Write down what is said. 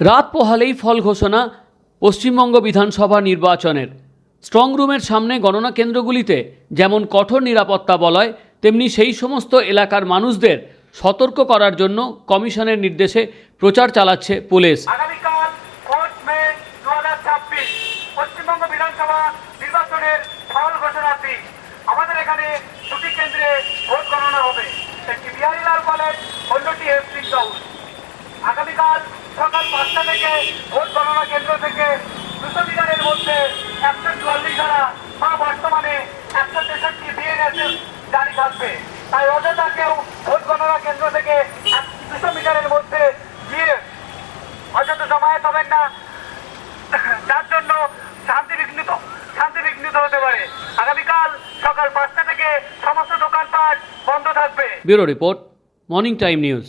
রাত পোহালেই ফল ঘোষণা পশ্চিমবঙ্গ বিধানসভা নির্বাচনের। স্ট্রং রুমের সামনে গণনা কেন্দ্রগুলিতে যেমন কঠোর নিরাপত্তা বলয়, তেমনি সেই সমস্ত এলাকার মানুষদের সতর্ক করার জন্য কমিশনের নির্দেশে প্রচার চালাচ্ছে পুলিশ। আগামীকাল 4 মে 2026 পশ্চিমবঙ্গ বিধানসভা নির্বাচনের ফল ঘোষণার দিন। আমাদের এখানে দুটি কেন্দ্রে ভোট গণনা হবে, একটি বিহারীলাল কলেজ, অন্যটি এফসিন হাউস। আগামীকাল সকাল 5টা থেকে ভোট গণনা কেন্দ্র থেকে 200 মিটারের মধ্যে 144 ধারা বা বর্তমানে 163 বিএনএসএস জারি থাকবে। তাই অযথা কেউ ভোট গণনা কেন্দ্র থেকে 200 মিটারের মধ্যে গিয়ে অযথা জমায়েত হবেন না, যার জন্য শান্তি বিঘ্নিত হতে পারে। আগামীকাল সকাল 5টা থেকে সমস্ত দোকানপাট বন্ধ থাকবে। Bureau report, morning time news.